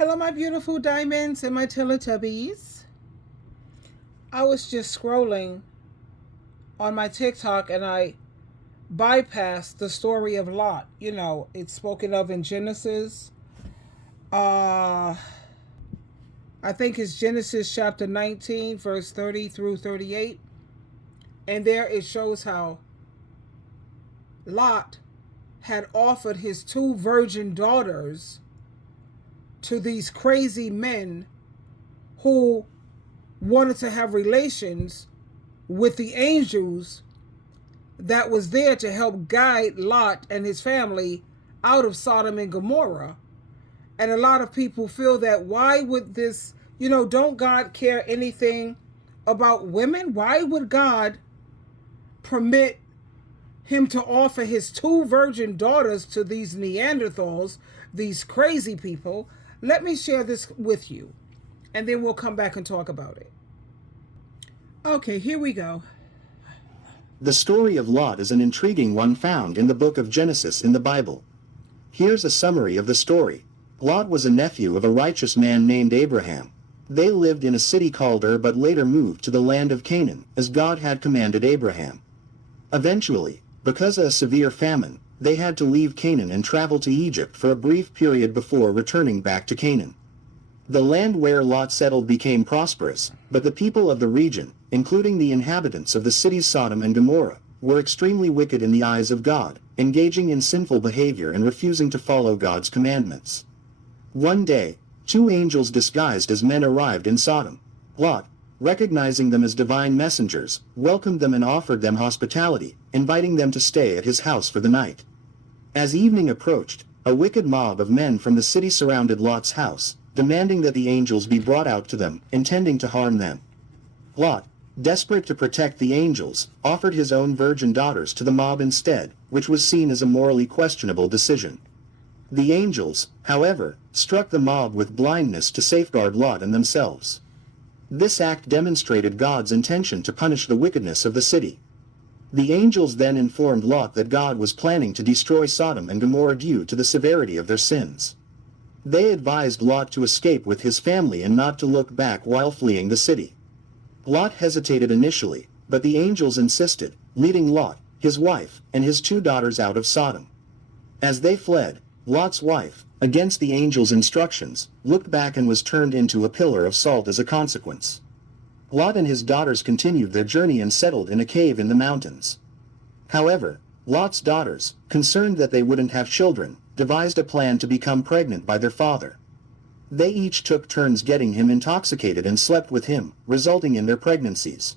Hello, my beautiful diamonds and my Teletubbies. I was just scrolling on my TikTok and I bypassed the story of Lot. You know, it's spoken of in Genesis. Uh, I think it's Genesis chapter 19, verse 30 through 38. And there it shows how Lot had offered his two virgin daughters to these crazy men who wanted to have relations with the angels that was there to help guide Lot and his family out of Sodom and Gomorrah. And a lot of people feel that why would this, don't God care anything about women? Why would God permit him to offer his two virgin daughters to these Neanderthals, these crazy people? Let me share this with you, and then we'll come back and talk about it. Okay, here we go. The story of Lot is an intriguing one found in the book of Genesis in the Bible. Here's a summary of the story. Lot was a nephew of a righteous man named Abraham. They lived in a city called Ur but later moved to the land of Canaan, as God had commanded Abraham. Eventually, because of a severe famine, they had to leave Canaan and travel to Egypt for a brief period before returning back to Canaan. The land where Lot settled became prosperous, but the people of the region, including the inhabitants of the cities Sodom and Gomorrah, were extremely wicked in the eyes of God, engaging in sinful behavior and refusing to follow God's commandments. One day, two angels disguised as men arrived in Sodom. Lot, recognizing them as divine messengers, welcomed them and offered them hospitality, inviting them to stay at his house for the night. As evening approached, a wicked mob of men from the city surrounded Lot's house, demanding that the angels be brought out to them, intending to harm them. Lot, desperate to protect the angels, offered his own virgin daughters to the mob instead, which was seen as a morally questionable decision. The angels, however, struck the mob with blindness to safeguard Lot and themselves. This act demonstrated God's intention to punish the wickedness of the city. The angels then informed Lot that God was planning to destroy Sodom and Gomorrah due to the severity of their sins. They advised Lot to escape with his family and not to look back while fleeing the city. Lot hesitated initially, but the angels insisted, leading Lot, his wife, and his two daughters out of Sodom. As they fled, Lot's wife, against the angels' instructions, looked back and was turned into a pillar of salt as a consequence. Lot and his daughters continued their journey and settled in a cave in the mountains. However, Lot's daughters, concerned that they wouldn't have children, devised a plan to become pregnant by their father. They each took turns getting him intoxicated and slept with him, resulting in their pregnancies.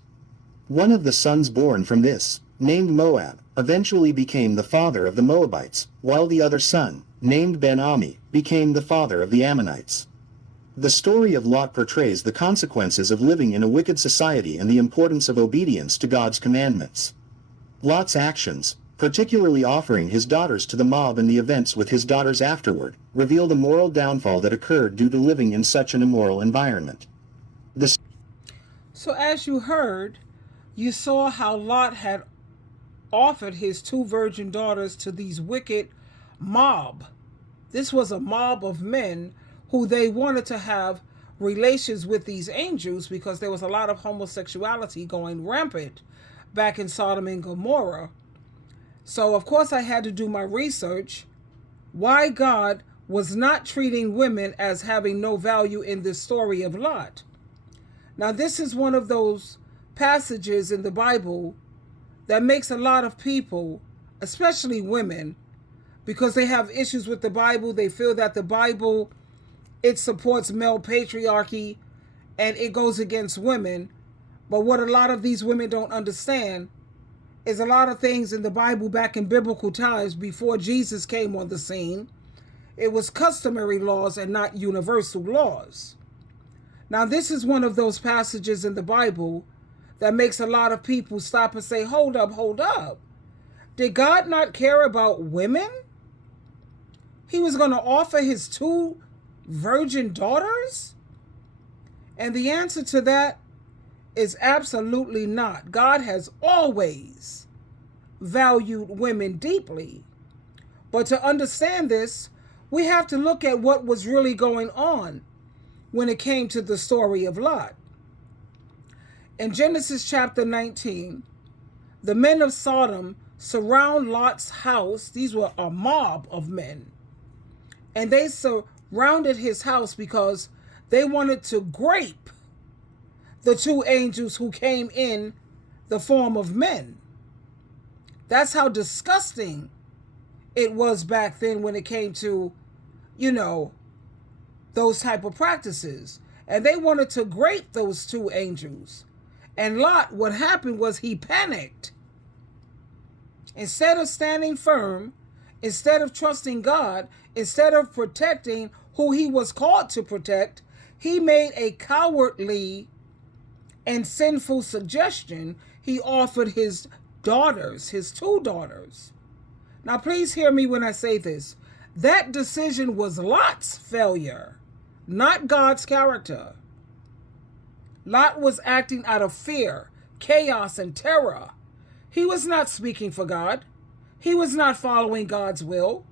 One of the sons born from this, named Moab, eventually became the father of the Moabites, while the other son, named Ben-Ami, became the father of the Ammonites. The story of Lot portrays the consequences of living in a wicked society and the importance of obedience to God's commandments. Lot's actions, particularly offering his daughters to the mob and the events with his daughters afterward, reveal the moral downfall that occurred due to living in such an immoral environment. So as you heard, you saw how Lot had offered his two virgin daughters to these wicked mob. This was a mob of men who they wanted to have relations with these angels because there was a lot of homosexuality going rampant back in Sodom and Gomorrah. So, of course, I had to do my research why God was not treating women as having no value in this story of Lot. Now, this is one of those passages in the Bible that makes a lot of people, especially women, because they have issues with the Bible. They feel that the Bible, it supports male patriarchy and it goes against women. But what a lot of these women don't understand is a lot of things in the Bible back in biblical times before Jesus came on the scene, it was customary laws and not universal laws. Now, this is one of those passages in the Bible that makes a lot of people stop and say, hold up, hold up. Did God not care about women? He was going to offer his two virgin daughters? And the answer to that is absolutely not. God has always valued women deeply. But to understand this, we have to look at what was really going on when it came to the story of Lot. In Genesis chapter 19, the men of Sodom surround Lot's house. These were a mob of men. And they surrounded his house because they wanted to grape the two angels who came in the form of men. That's how disgusting it was back then when it came to, those type of practices. And they wanted to grape those two angels. And Lot, what happened was he panicked. Instead of standing firm, instead of trusting God, instead of protecting who he was called to protect, he made a cowardly and sinful suggestion. He offered his daughters, his two daughters. Now, please hear me when I say this. That decision was Lot's failure, not God's character. Lot was acting out of fear, chaos, and terror. He was not speaking for God. He was not following God's will.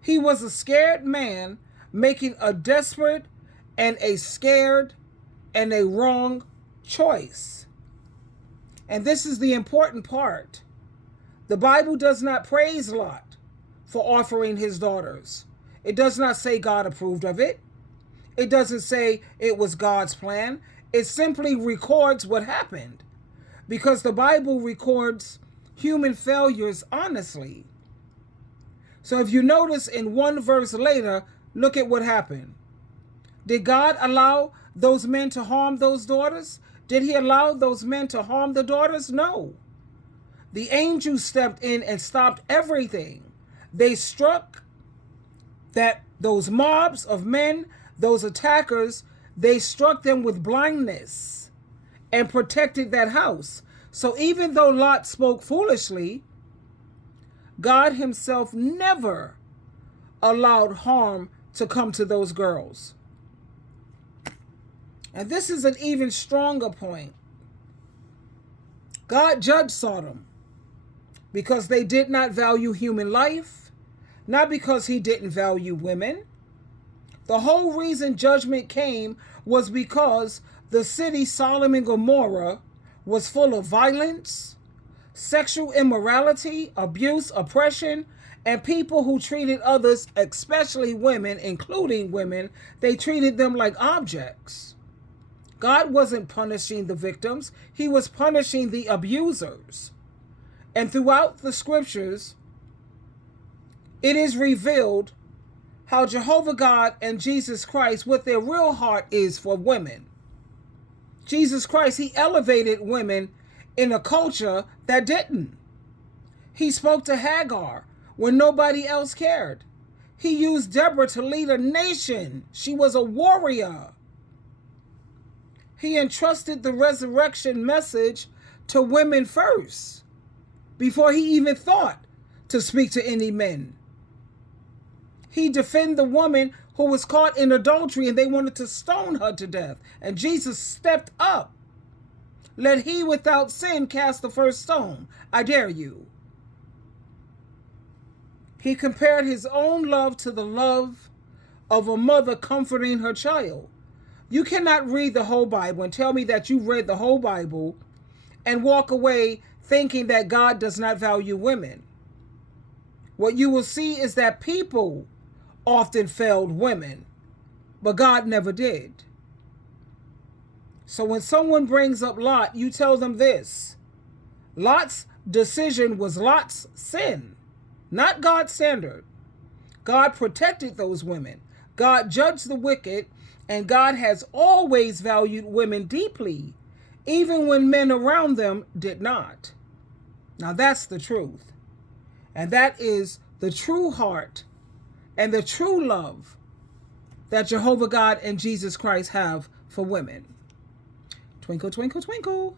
He was a scared man making a desperate and a scared and a wrong choice. And this is the important part. The Bible does not praise Lot for offering his daughters. It does not say God approved of it. It doesn't say it was God's plan. It simply records what happened, because the Bible records human failures honestly. So if you notice in one verse later, look at what happened. Did God allow those men to harm those daughters? Did he allow those men to harm the daughters? No. The angels stepped in and stopped everything. They struck those mobs of men, those attackers, they struck them with blindness and protected that house. So even though Lot spoke foolishly, God himself never allowed harm to come to those girls. And this is an even stronger point. God judged Sodom because they did not value human life, not because he didn't value women. The whole reason judgment came was because the city Sodom and Gomorrah was full of violence, sexual immorality, abuse, oppression, and people who treated others, especially women, including women, they treated them like objects. God wasn't punishing the victims. He was punishing the abusers. And throughout the scriptures, it is revealed how Jehovah God and Jesus Christ, what their real heart is for women. Jesus Christ, he elevated women in a culture that didn't. He spoke to Hagar when nobody else cared. He used Deborah to lead a nation. She was a warrior. He entrusted the resurrection message to women first, before he even thought to speak to any men. He defended the woman who was caught in adultery and they wanted to stone her to death. And Jesus stepped up. Let he without sin cast the first stone. I dare you. He compared his own love to the love of a mother comforting her child. You cannot read the whole Bible and tell me that you read the whole Bible and walk away thinking that God does not value women. What you will see is that people often failed women, but God never did. So when someone brings up Lot, you tell them this: Lot's decision was Lot's sin, not God's standard. God protected those women. God judged the wicked, and God has always valued women deeply, even when men around them did not. Now that's the truth. And that is the true heart and the true love that Jehovah God and Jesus Christ have for women. Twinkle, twinkle, twinkle.